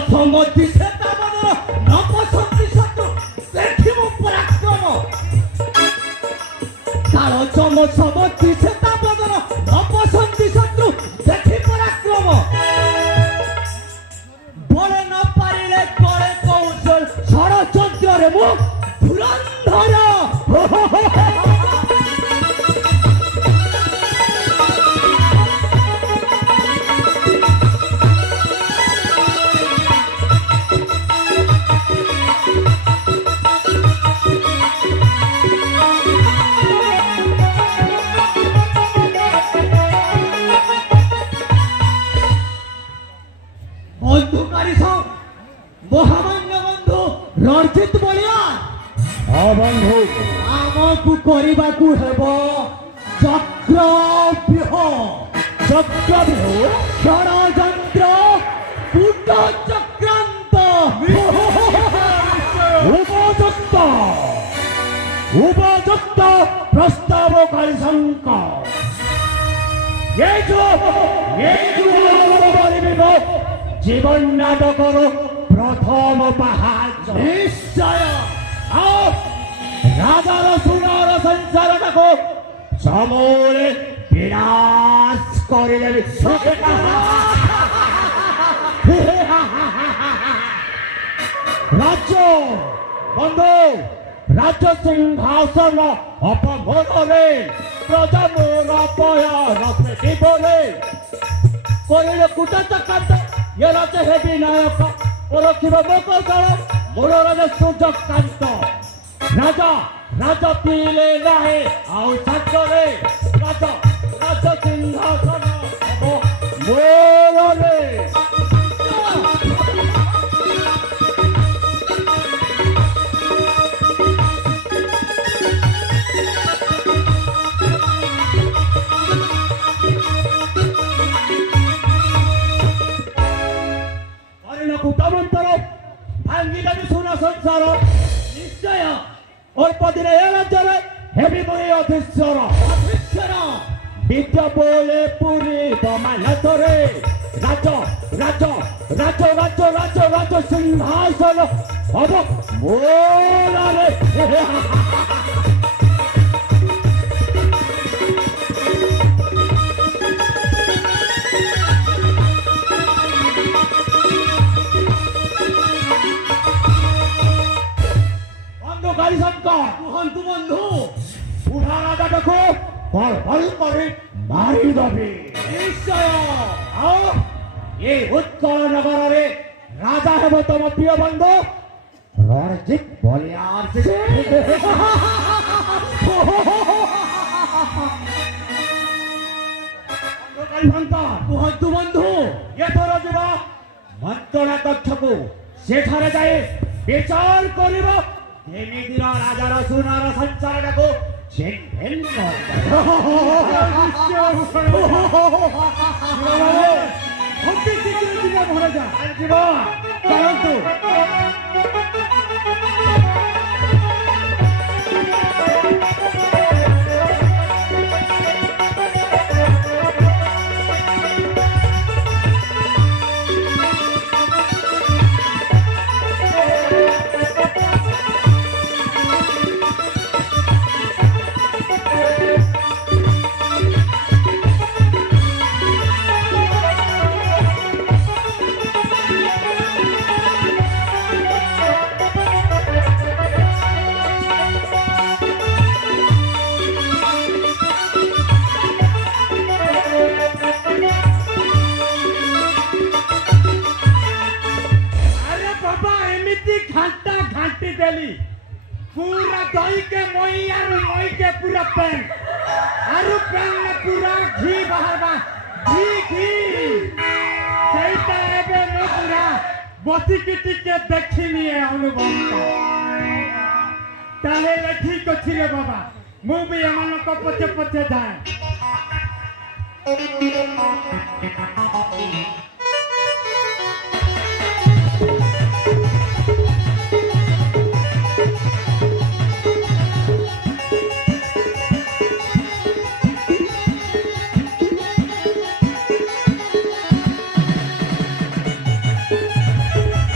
ପ୍ରଥମ ଦିଶେ ତାବଦର ନପସନ୍ତି ଶତ୍ରୁ ଦେଖିବୁ ପରାକ୍ରମ କାଳ ଚମ ସମ ଦିଶେ ତାବଦର ନପସନ୍ତି ଶତ୍ରୁ ଦେଖି ପରାକ୍ରମ ବଳେ ନ ପାରିଲେ କଳେ କୌଶଳ ଷড়যন্ত্ରରେ ମୁଁ ଧୁରନ୍ଧର रंजित बलिया बंधु आमको करबाकू हेब चक्रव्यूह षड़यंत्र कूट चक्रांत उपयुक्त उपयुक्त प्रस्तावकारी शंकर ये जीवन नाटकर प्रथम पहाड़ निश्चय राजार सुनार संसार को समूले विनाश कर राज्य बंधु राज्य सिंहासन अपभोगे प्रजा मोर पया कूट चक्रांत ये राज्य है विनायक मोर राजा सूर्यकांत राजा राजा पीले नाहे आउ छात्रे राजा राजा सिंहासन मोर रे संसार निश्चय अल्प दिन राज्य हेबी मुनि अधीश्वर विद्या बोले पुरी बमानतरे राज राज राज राज राज राज सिंहासन हम मोर बंधु बुढ़ा राजा देखो बल कर मारी दबी निश्चय ये उत्कल नगर रे राजा हेब तुम प्रिय बंधु रणजित बलियार बंधु बंधु ये थर जीवा मंत्रणा कक्ष को सेठारे जाए विचार करिबो राजार सुनार संसार को पूरा दही के मोई के पूरा पैन आरु पैन में पूरा घी बाहर घी सेटा एबे में पूरा बसी किटी के देखी निए अनुभव ताले ठीक अछि रे बाबा मु भी एमान को पछे पछे जाए